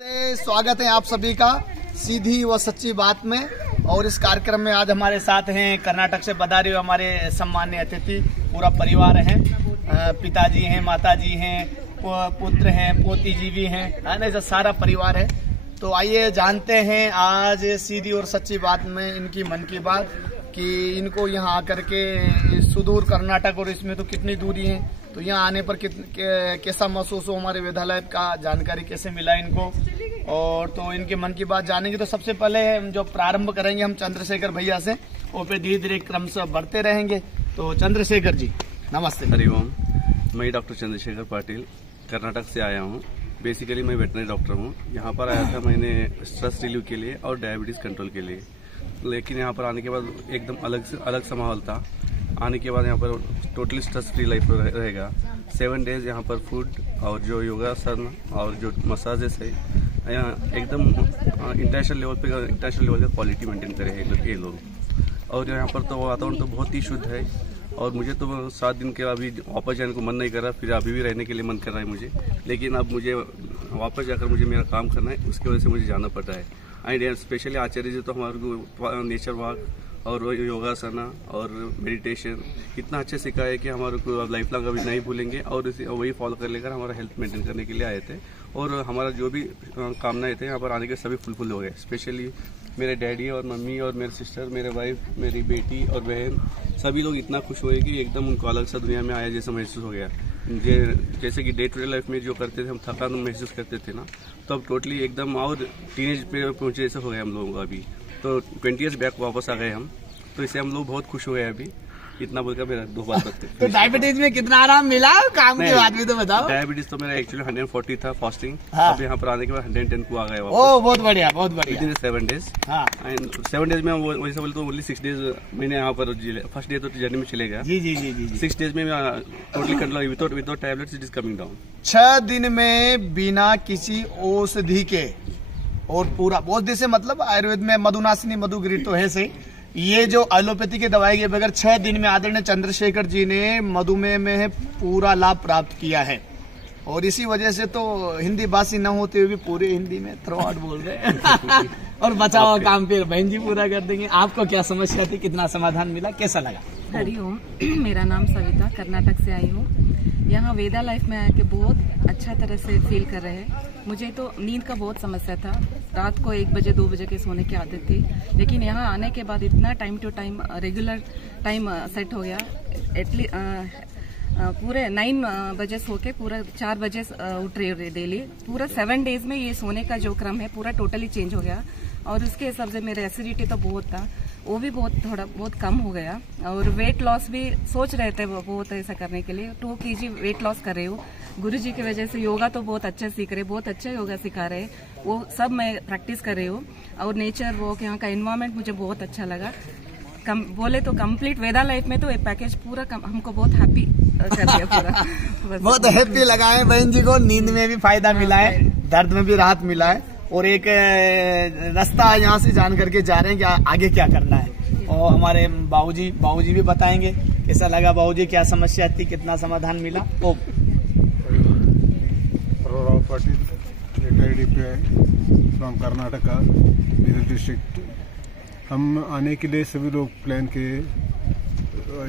स्वागत है आप सभी का सीधी व सच्ची बात में। और इस कार्यक्रम में आज हमारे साथ हैं कर्नाटक से पधारे हुए हमारे सम्मान्य अतिथि, पूरा परिवार है। पिताजी हैं, माताजी हैं, पुत्र हैं, पोती जी भी हैं, है ना, ऐसा सारा परिवार है। तो आइए जानते हैं आज सीधी और सच्ची बात में इनकी मन की बात कि इनको यहाँ आकर के सुदूर कर्नाटक और इसमें तो कितनी दूरी है, तो यहाँ आने पर कैसा महसूस हो, हमारे विद्यालय का जानकारी कैसे मिला इनको, और तो इनके मन की बात जानेंगे। तो सबसे पहले जो प्रारंभ करेंगे हम चंद्रशेखर भैया से, और फिर धीरे धीरे क्रम से बढ़ते रहेंगे। तो चंद्रशेखर जी नमस्ते। हरिओम। मैं डॉक्टर चंद्रशेखर पाटिल कर्नाटक से आया हूँ। बेसिकली मैं वेटनरी डॉक्टर हूँ। यहाँ पर आया था मैंने स्ट्रेस रिलीव के लिए और डायबिटीज़ कंट्रोल के लिए, लेकिन यहाँ पर आने के बाद एकदम अलग सा माहौल था। आने के बाद यहाँ पर टोटली स्ट्रेस फ्री लाइफ रहेगा। 7 डेज यहाँ पर फूड और जो योगासन और जो मसाजेस है यहाँ एकदम इंटरनेशनल लेवल का क्वालिटी मेंटेन करे हैं ये लोग। और यहाँ पर तो वातावरण तो बहुत ही शुद्ध है। और मुझे तो 7 दिन के अभी वापस जाने को मन नहीं कर रहा, फिर अभी भी रहने के लिए मन कर रहा है मुझे, लेकिन अब मुझे वापस जाकर मुझे मेरा काम करना है, उसकी वजह से मुझे जाना पड़ रहा है। एंड स्पेशली आचार्य जी तो हमारे को नेचर वॉक और योगासना और मेडिटेशन इतना अच्छे सिखाया है कि हमारे को लाइफ लॉन्ग अभी नहीं भूलेंगे, और वही फॉलो कर लेकर हमारा हेल्थ मेंटेन करने के लिए आए थे। और हमारा जो भी कामनाएं थे यहाँ पर आने के सभी फुलफिल हो गए। स्पेशली मेरे डैडी और मम्मी और मेरे सिस्टर, मेरे वाइफ, मेरी बेटी और बहन, सभी लोग इतना खुश हुए कि एकदम उनको अलग सा दुनिया में आया जैसा महसूस हो गया। जैसे कि डे टू डे लाइफ में जो करते थे हम थकान महसूस करते थे ना, तो अब टोटली एकदम और टीनेज पे पहुंचे जैसा हो गया हम लोगों का। अभी तो 20 ईयर्स बैक वापस आ गए हम, तो इससे हम लोग बहुत खुश हो गए। अभी इतना बोलकर मेरा 2 बात करते। तो डायबिटीज में कितना आराम मिला, काम की बात भी तो बताओ। डायबिटीज तो मेरा एक्चुअली 140 था फास्टिंग। हाँ। अब यहाँ पर आने के बाद 110 को आ गया। ओ बहुत बढ़िया, बहुत बढ़िया। 7 डेज। हाँ। 7 डेज में वैसे बोले तो ओनली 6 डेज मैंने यहाँ पर फर्स्ट डे तो जर्नी में चले गया। जी जी जी जी। 6 डेज में totally control without tablets it is coming down. 6 दिन में बिना किसी औषधि के, और पूरा औषधि से मतलब आयुर्वेद में मधुनाशिनी मधुगिरी तो है सही, ये जो एलोपैथी की दवाई के बगैर 6 दिन में आदरणीय चंद्रशेखर जी ने मधुमेह में पूरा लाभ प्राप्त किया है। और इसी वजह से तो हिंदी भाषी न होते हुए भी पूरे हिंदी में थ्रोआउट बोल रहे हैं। और बचाओ काम फिर बहन जी पूरा कर देंगे। आपको क्या समस्या थी, कितना समाधान मिला, कैसा लगा? हरिओम, मेरा नाम सविता, कर्नाटक से आई हूँ। यहाँ वेदा लाइफ में आके बहुत अच्छा तरह से फील कर रहे हैं। मुझे तो नींद का बहुत समस्या था, रात को 1 बजे 2 बजे के सोने की आदत थी, लेकिन यहाँ आने के बाद इतना time to time regular time set हो गया। एटलीस्ट पूरे 9 बजे सो के पूरा 4 बजे उठ रही डेली। पूरा 7 डेज में ये सोने का जो क्रम है पूरा टोटली चेंज हो गया। और उसके हिसाब से मेरा एसिडिटी तो बहुत था, वो भी थोड़ा बहुत कम हो गया। और वेट लॉस भी सोच रहे थे बहुत ऐसा करने के लिए। 2 kg वेट लॉस कर रही हूँ गुरु जी की वजह से। योगा तो बहुत अच्छे सीख रहे, बहुत अच्छा योगा सिखा रहे, वो सब मैं प्रैक्टिस कर रही हूँ। और नेचर वॉक, यहाँ का एनवायरमेंट मुझे बहुत अच्छा लगा। बोले तो कंप्लीट वेदा लाइफ में तो एक पैकेज पूरा हमको बहुत हैप्पी कर दिया पूरा। बहुत हैप्पी लगा है बहन जी को। नींद में भी फायदा मिला है, दर्द में भी राहत मिला है, और एक रास्ता यहाँ से जान करके जा रहे हैं कि आगे क्या करना है। और हमारे बाबूजी भी बताएंगे कैसा लगा। बाबूजी क्या समस्या थी, कितना समाधान मिला? O Patil, retired from Karnataka, Meerut district. हम आने के लिए सभी लोग प्लान किए।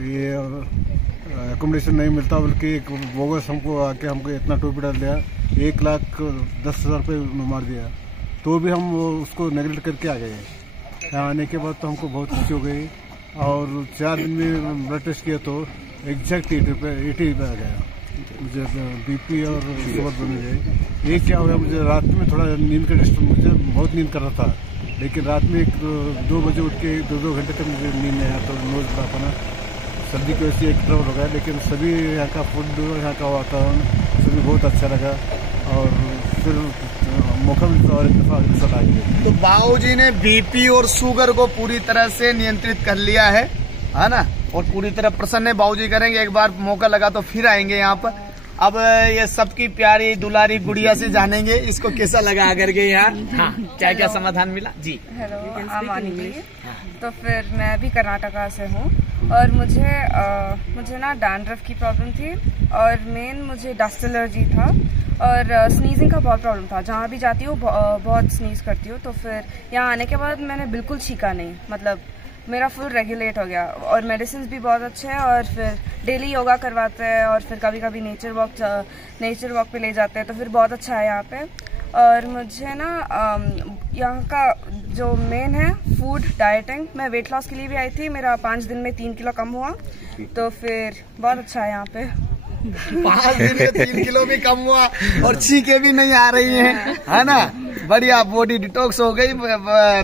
ये एकोमोडेशन नहीं मिलता, बल्कि एक बोगस हमको आके हमको इतना टोपी डाल दिया, 1,10,000 रुपये मार दिया, तो भी हम उसको नेगलेक्ट करके आ गए। यहाँ आने के बाद तो हमको बहुत खुशी हो गई। और 4 दिन में ब्लड टेस्ट किया तो एग्जैक्ट 80 पे आ गया। मुझे बीपी और शुगर बन गए। ये क्या हो गया, मुझे रात में थोड़ा नींद का डिस्टर्ब, मुझे बहुत नींद कर रहा था, लेकिन रात में 2 बजे उठ के 2 घंटे तक मुझे नींद नहीं आया। तो नोज पाना सर्दी की वजह से एक तरफ हो गया, लेकिन सभी यहाँ का फूड, यहाँ का वातावरण सभी बहुत अच्छा लगा। और फिर मौका मिलता और एक दफा आ गया। तो बाबूजी ने बीपी और शुगर को पूरी तरह से नियंत्रित कर लिया है ना, और पूरी तरह प्रसन्न है। बाबूजी करेंगे, एक बार मौका लगा तो फिर आएंगे यहाँ पर। अब ये सबकी प्यारी दुलारी गुड़िया से जानेंगे इसको कैसा लगा आकर के यहाँ। हाँ, क्या क्या समाधान मिला जी? हेलो, तो फिर मैं भी कर्नाटका से हूँ, और मुझे ना डैंड्रफ की प्रॉब्लम थी, और मेन मुझे डस्ट एलर्जी था। और स्नीजिंग का बहुत प्रॉब्लम था। जहाँ भी जाती हूँ बहुत स्नीज करती हूँ। तो फिर यहाँ आने के बाद मैंने बिल्कुल छींका नहीं, मतलब मेरा फुल रेगुलेट हो गया। और मेडिसिन भी बहुत अच्छे हैं, और फिर डेली योगा करवाते हैं, और फिर कभी कभी नेचर वॉक पे ले जाते हैं। तो फिर बहुत अच्छा है यहाँ पे। और मुझे ना यहाँ का जो मेन है फूड डाइटिंग, मैं वेट लॉस के लिए भी आई थी, मेरा 5 दिन में 3 किलो कम हुआ। तो फिर बहुत अच्छा है यहाँ पे। 5 दिन में 3 किलो भी कम हुआ और छींके भी नहीं आ रही हैं, है ना। बढ़िया, बॉडी डिटॉक्स हो गई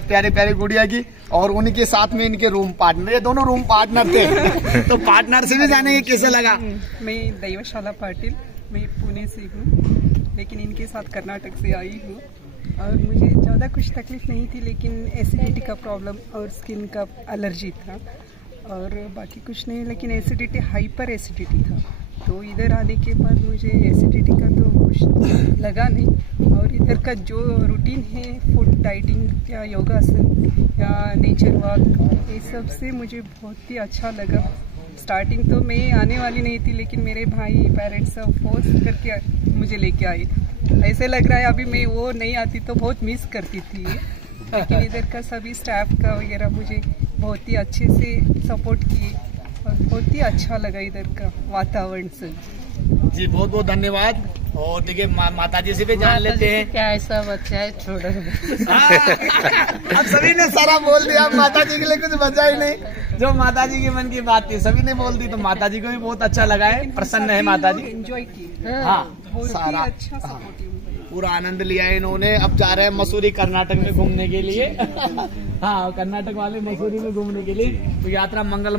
प्यारी प्यारी गुड़िया की। और उन्हीं के साथ में इनके रूम पार्टनर, ये दोनों रूम पार्टनर थे। तो पार्टनर से भी जाने कैसे लगा? मैं दैवशाला पाटिल, मैं पुणे से हूँ, लेकिन इनके साथ कर्नाटक से आई हूँ। और मुझे ज़्यादा कुछ तकलीफ नहीं थी, लेकिन एसिडिटी का प्रॉब्लम और स्किन का एलर्जी था, और बाकी कुछ नहीं। लेकिन एसिडिटी, हाइपर एसिडिटी था। तो इधर आने के बाद मुझे एसिडिटी का तो कुछ लगा नहीं। और इधर का जो रूटीन है, फूड डाइटिंग या योगासन या नेचर वॉक, ये सब से मुझे बहुत ही अच्छा लगा। स्टार्टिंग तो मैं आने वाली नहीं थी, लेकिन मेरे भाई पेरेंट्स सब फोर्स करके मुझे लेके आए। ऐसे लग रहा है अभी मैं वो नहीं आती तो बहुत मिस करती थी। लेकिन इधर का सभी स्टाफ का वगैरह मुझे बहुत ही अच्छे से सपोर्ट किए, और बहुत ही अच्छा लगा इधर का वातावरण से। जी बहुत बहुत धन्यवाद। और देखिए माता जी से भी जान लेते हैं। क्या ऐसा बच्चा है, छोड़ो। अब सभी ने सारा बोल दिया, माता जी के लिए कुछ बचा ही नहीं। जो माता जी के मन की बात थी सभी ने बोल दी। तो माता जी को भी बहुत अच्छा लगा है, प्रसन्न है माता जी। एंजॉय किए, हाँ, सारा अच्छा सपोर्टिव, पूरा आनंद लिया है इन्होंने। अब जा रहे हैं मसूरी कर्नाटक में घूमने के लिए। हाँ, कर्नाटक वाले मसूरी में घूमने के लिए। तो यात्रा मंगलमय